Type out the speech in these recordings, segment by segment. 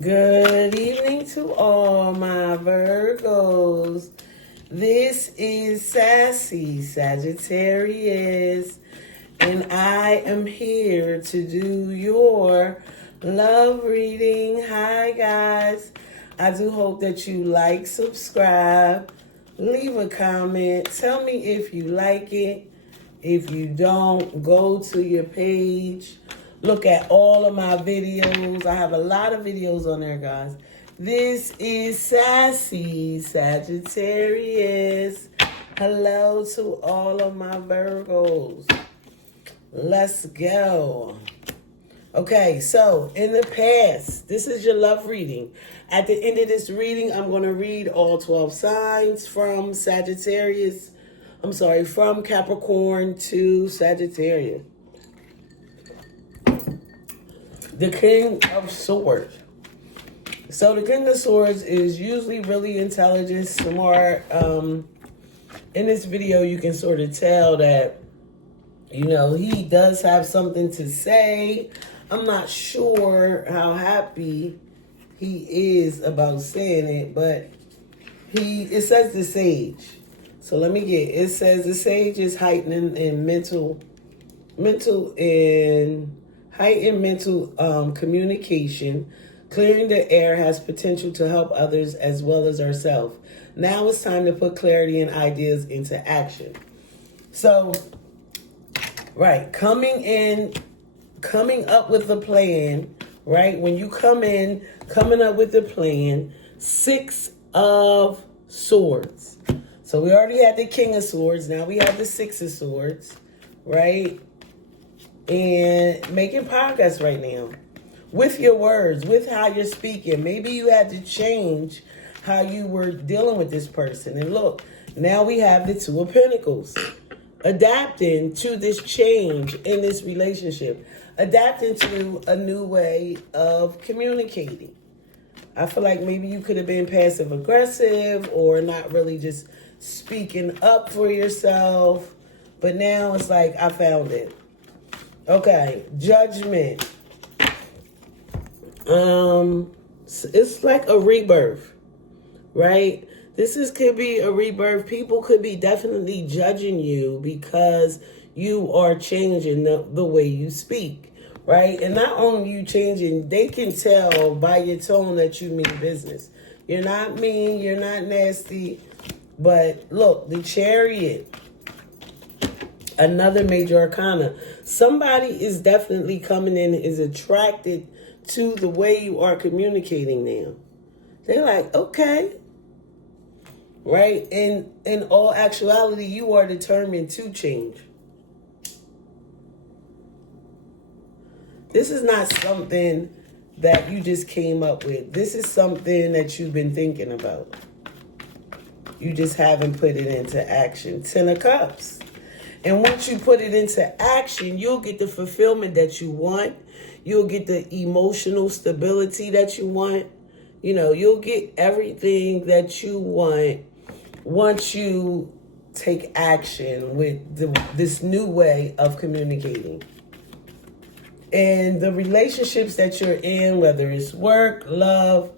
Good evening to all my Virgos. This is Sassy Sagittarius, and I am here to do your love reading. Hi, guys. I do hope that you like, subscribe, leave a comment. Tell me if you like it. If you don't, go to your page. Look at all of my videos. I have a lot of videos on there, guys. This is Sassy Sagittarius. Hello to all of my Virgos. Let's go. Okay, so in the past, this is your love reading. At the end of this reading, I'm going to read all 12 signs from from Capricorn to Sagittarius. The King of Swords. So the King of Swords is usually really intelligent, smart. In this video, you can sort of tell that, he does have something to say. I'm not sure how happy he is about saying it, but it says the Sage. So it says the Sage is heightening in heightened mental communication. Clearing the air has potential to help others as well as ourselves. Now it's time to put clarity and ideas into action. So, right, coming up with a plan, right? When you coming up with a plan, 6 of Swords. So we already had the King of Swords. Now we have the 6 of Swords, right? And making progress right now with your words, with how you're speaking. Maybe you had to change how you were dealing with this person. And look, now we have the 2 of Pentacles. Adapting to this change in this relationship. Adapting to a new way of communicating. I feel like maybe you could have been passive aggressive or not really just speaking up for yourself. But now it's like, I found it. Okay, Judgment. It's like a rebirth, right? Could be a rebirth. People could be definitely judging you because you are changing the way you speak, right? And not only you changing, they can tell by your tone that you mean business. You're not mean, you're not nasty. But look, the Chariot. Another major arcana. Somebody is definitely coming in, is attracted to the way you are communicating now. They're like, okay. Right? In all actuality, you are determined to change. This is not something that you just came up with. This is something that you've been thinking about. You just haven't put it into action. 10 of Cups. And once you put it into action, you'll get the fulfillment that you want. You'll get the emotional stability that you want. You'll get everything that you want once you take action with this new way of communicating. And the relationships that you're in, whether it's work, love,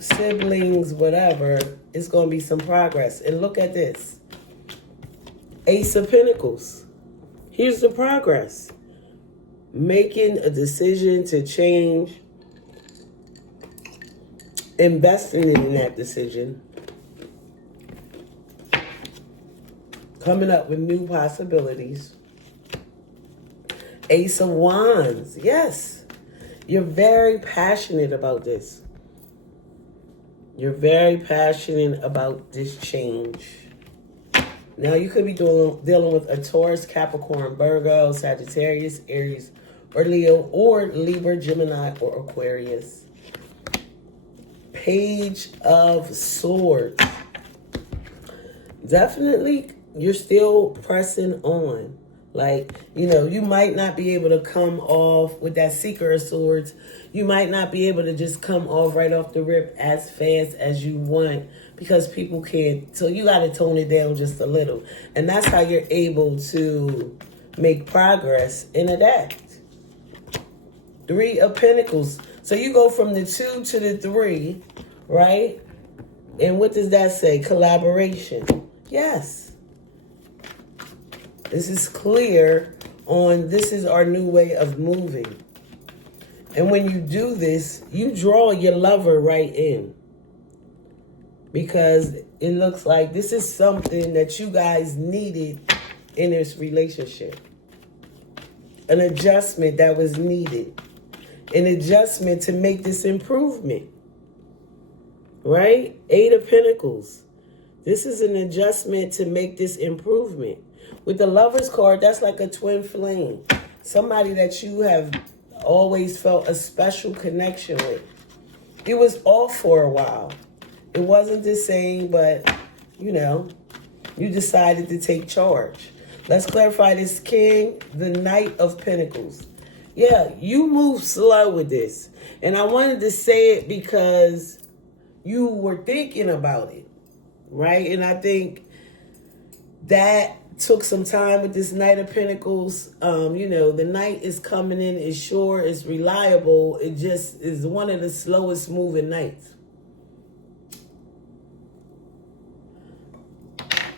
siblings, whatever, it's going to be some progress. And look at this. Ace of Pentacles. Here's the progress. Making a decision to change. Investing in that decision. Coming up with new possibilities. Ace of Wands. Yes. You're very passionate about this. You're very passionate about this change. Now, you could be dealing with a Taurus, Capricorn, Virgo, Sagittarius, Aries, or Leo, or Libra, Gemini, or Aquarius. Page of Swords. Definitely, you're still pressing on. You might not be able to come off with that Seeker of Swords. You might not be able to just come off right off the rip as fast as you want because people can't. So you got to tone it down just a little. And that's how you're able to make progress and adapt. Three of Pentacles. So you go from the 2 to the 3, right? And what does that say? Collaboration. Yes. This is clear on this is our new way of moving. And when you do this, you draw your lover right in. Because it looks like this is something that you guys needed in this relationship. An adjustment that was needed. An adjustment to make this improvement. Right? 8 of Pentacles. This is an adjustment to make this improvement. With the Lover's card, that's like a twin flame. Somebody that you have always felt a special connection with. It was off for a while. It wasn't the same, but, you know, you decided to take charge. Let's clarify this King, the Knight of Pentacles. Yeah, you move slow with this. And I wanted to say it because you were thinking about it, right? And I think that took some time with this Knight of Pentacles. You know, the Knight is coming in, is sure, is reliable. It just is one of the slowest moving Knights.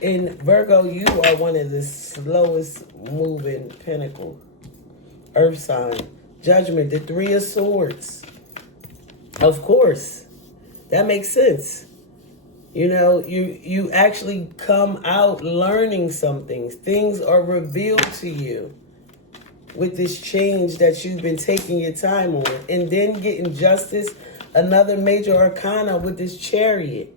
In Virgo, you are one of the slowest moving Pentacle. Earth sign. Judgment, the 3 of Swords. Of course. That makes sense. You know, you actually come out learning some things. Things are revealed to you with this change that you've been taking your time on. And then getting justice, another major arcana with this Chariot.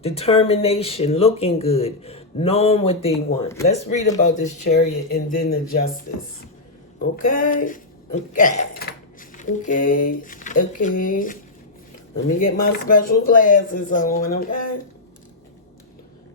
Determination, looking good, knowing what they want. Let's read about this Chariot and then the justice. Okay? Okay. Okay. Okay. Let me get my special glasses on, okay?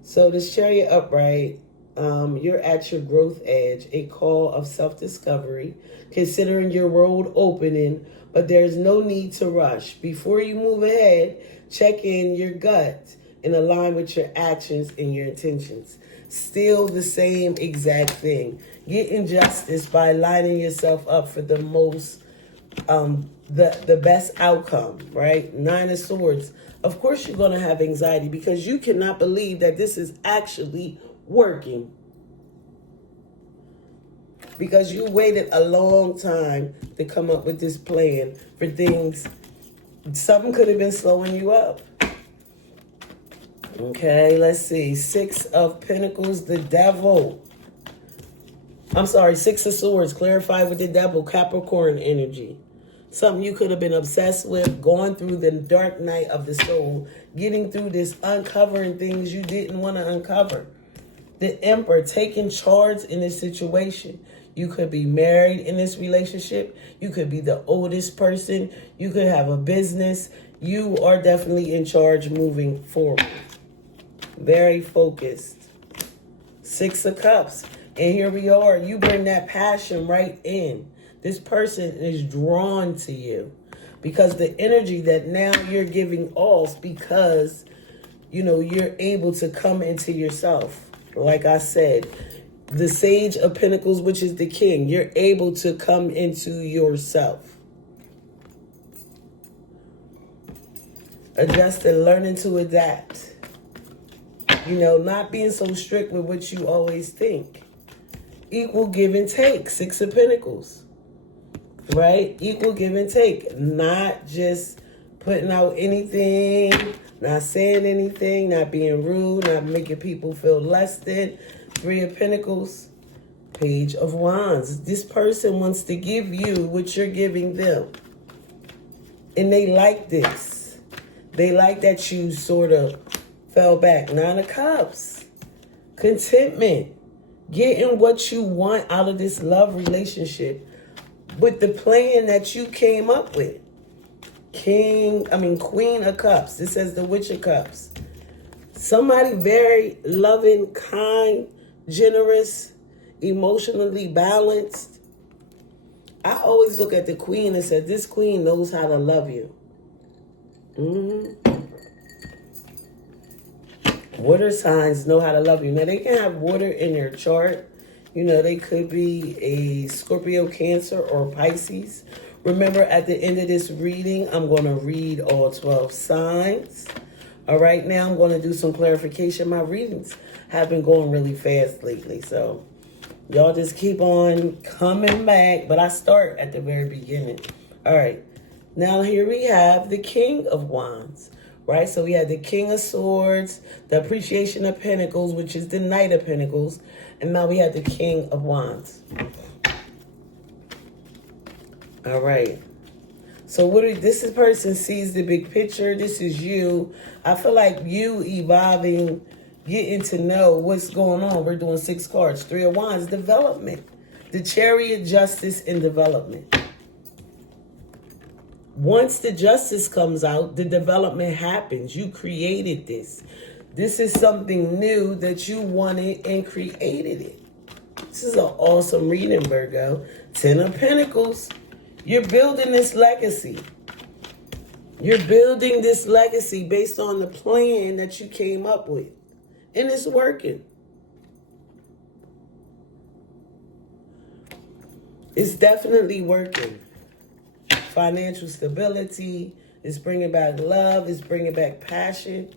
So this Chariot upright, you're at your growth edge, a call of self-discovery, considering your road opening, but there's no need to rush. Before you move ahead, check in your gut and align with your actions and your intentions. Still the same exact thing. Get justice by lining yourself up for the most, the best outcome, right? 9 of Swords. Of course you're going to have anxiety because you cannot believe that this is actually working. Because you waited a long time to come up with this plan for things. Something could have been slowing you up. Okay, let's see. 6 of Pentacles, the Devil. I'm sorry, 6 of Swords. Clarify with the Devil, Capricorn energy. Something you could have been obsessed with, going through the dark night of the soul, getting through this, uncovering things you didn't want to uncover. The Emperor, taking charge in this situation. You could be married in this relationship. You could be the oldest person. You could have a business. You are definitely in charge moving forward. Very focused. 6 of Cups. And here we are. You bring that passion right in. This person is drawn to you because the energy that now you're giving off because, you know, you're able to come into yourself. Like I said, the Sage of Pentacles, which is the King, you're able to come into yourself. Adjust and learning to adapt. You know, not being so strict with what you always think. Equal give and take. 6 of Pentacles. Right? Equal give and take. Not just putting out anything, not saying anything, not being rude, not making people feel less than. 3 of Pentacles. Page of Wands. This person wants to give you what you're giving them. And they like this. They like that you sort of fell back. 9 of Cups. Contentment. Getting what you want out of this love relationship with the plan that you came up with. Queen of Cups. This says the Witch of Cups. Somebody very loving, kind, generous, emotionally balanced. I always look at the Queen and say, this Queen knows how to love you. Water signs know how to love you. Now, they can have water in their chart. You know, they could be a Scorpio, Cancer, or Pisces. Remember, at the end of this reading, I'm going to read all 12 signs. All right, now I'm going to do some clarification. My readings have been going really fast lately, so y'all just keep on coming back, but I start at the very beginning. All right, now here we have the King of Wands, right? So we have the King of Swords, the Appreciation of Pentacles, which is the Knight of Pentacles, and now we have the King of Wands. All right. So this person sees the big picture. This is you. I feel like you evolving, getting to know what's going on. We're doing 6 cards. 3 of Wands, development. The Chariot, justice, and development. Once the justice comes out, the development happens. You created this. This is something new that you wanted and created it. This is an awesome reading, Virgo. 10 of Pentacles. You're building this legacy. You're building this legacy based on the plan that you came up with. And it's working. It's definitely working. Financial stability. It's bringing back love. It's bringing back passion.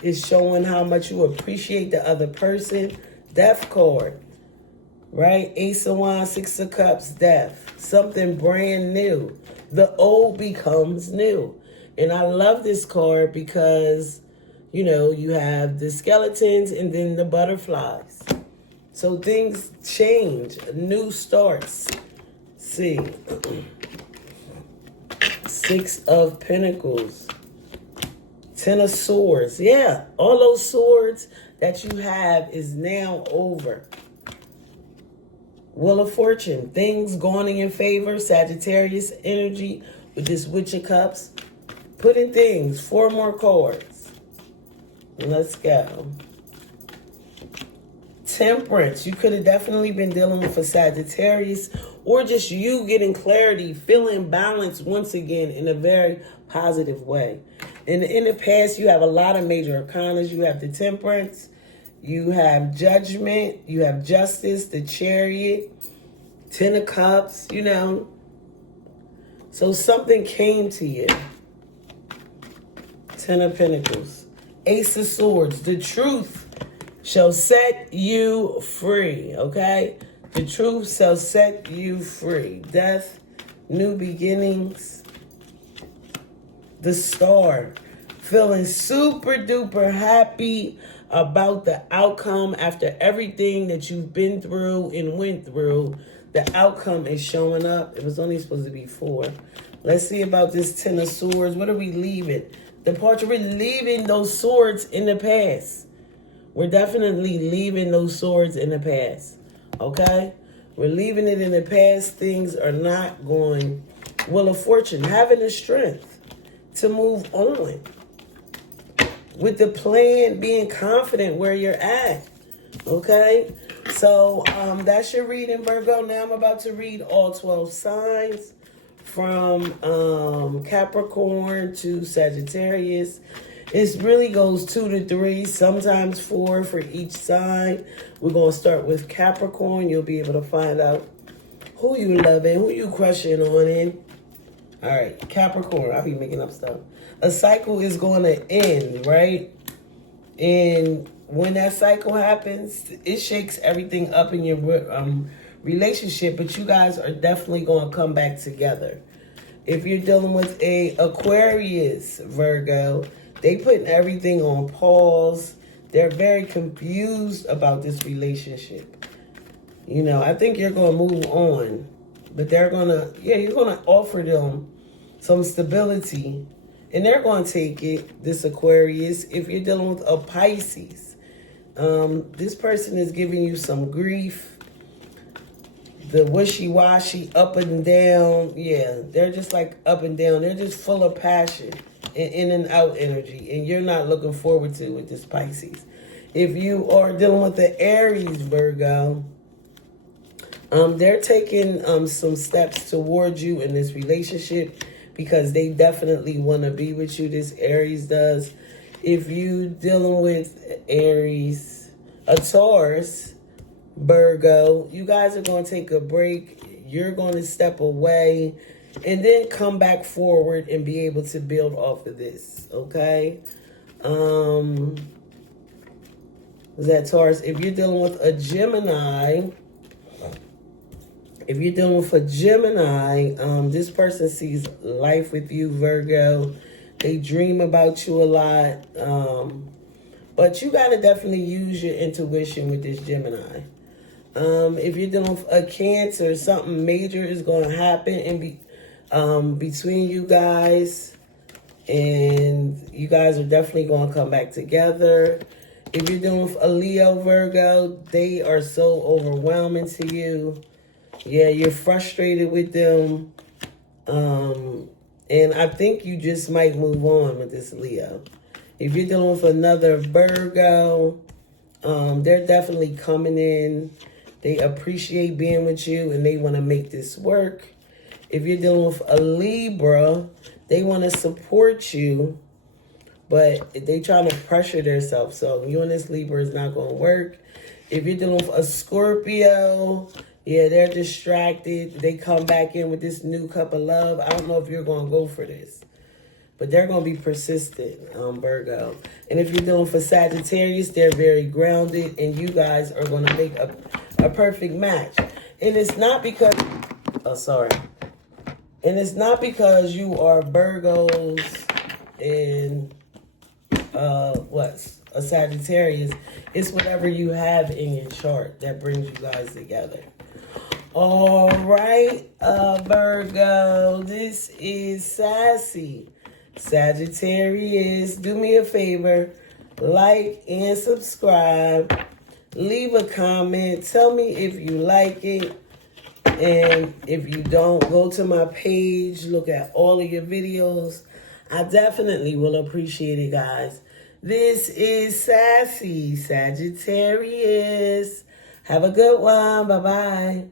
It's showing how much you appreciate the other person. Death card. Right? Ace of Wands, 6 of Cups, death. Something brand new. The old becomes new. And I love this card because, you know, you have the skeletons and then the butterflies. So things change. New starts. See. 6 of Pentacles. 10 of Swords. Yeah, all those swords that you have is now over. Wheel of Fortune, things going in your favor. Sagittarius energy with this Witch of Cups. Putting things, 4 more cards. Let's go. Temperance, you could have definitely been dealing with a Sagittarius or just you getting clarity, feeling balanced once again in a very positive way. In the past, you have a lot of major arcanas. You have the Temperance. You have Judgment, you have Justice, the Chariot, 10 of Cups, you know. So something came to you. 10 of Pentacles. Ace of Swords, the truth shall set you free, okay? The truth shall set you free. Death, new beginnings. The Star, feeling super duper happy about the outcome after everything that you've been through and went through. The outcome is showing up. It was only supposed to be 4. Let's see about this 10 of Swords. What are we leaving? Departure. We're leaving those swords in the past. We're definitely leaving those swords in the past. Okay? We're leaving it in the past. Things are not going. Wheel of Fortune. Having the strength to move on. With the plan, being confident where you're at. Okay? So that's your reading, Virgo. Now I'm about to read all 12 signs from Capricorn to Sagittarius. It really goes 2 to 3, sometimes 4 for each sign. We're going to start with Capricorn. You'll be able to find out who you loving, who you crushing on in. All right, Capricorn. I'll be making up stuff. A cycle is going to end, right? And when that cycle happens, it shakes everything up in your relationship, but you guys are definitely going to come back together. If you're dealing with a Aquarius, Virgo, they putting everything on pause. They're very confused about this relationship. You know, I think you're going to move on, but they're going to, you're going to offer them some stability. And they're going to take it, this Aquarius. If you're dealing with a Pisces, this person is giving you some grief. The wishy-washy, up and down. Yeah, they're just like up and down. They're just full of passion and in and out energy. And you're not looking forward to it with this Pisces. If you are dealing with the Aries, Virgo, they're taking some steps towards you in this relationship, because they definitely want to be with you. This Aries does. If you dealing with Aries, a Taurus, Virgo, you guys are going to take a break. You're going to step away and then come back forward and be able to build off of this, okay? Is that Taurus? If you're dealing with a Gemini, this person sees life with you, Virgo. They dream about you a lot. But you got to definitely use your intuition with this Gemini. If you're dealing with a Cancer, something major is going to happen between you guys. And you guys are definitely going to come back together. If you're dealing with a Leo, Virgo, they are so overwhelming to you. Yeah, you're frustrated with them. And I think you just might move on with this Leo. If you're dealing with another Virgo, they're definitely coming in. They appreciate being with you and they want to make this work. If you're dealing with a Libra, they want to support you, but they trying to pressure themselves. So you and this Libra is not going to work. If you're dealing with a Scorpio, yeah, they're distracted. They come back in with this new cup of love. I don't know if you're going to go for this, but they're going to be persistent, Virgo. And if you're dealing for Sagittarius, they're very grounded, and you guys are going to make a perfect match. And it's not because, And it's not because you are Virgos and a Sagittarius. It's whatever you have in your chart that brings you guys together. All right, Virgo, this is Sassy Sagittarius. Do me a favor, like and subscribe. Leave a comment. Tell me if you like it. And if you don't, go to my page. Look at all of your videos. I definitely will appreciate it, guys. This is Sassy Sagittarius. Have a good one. Bye-bye.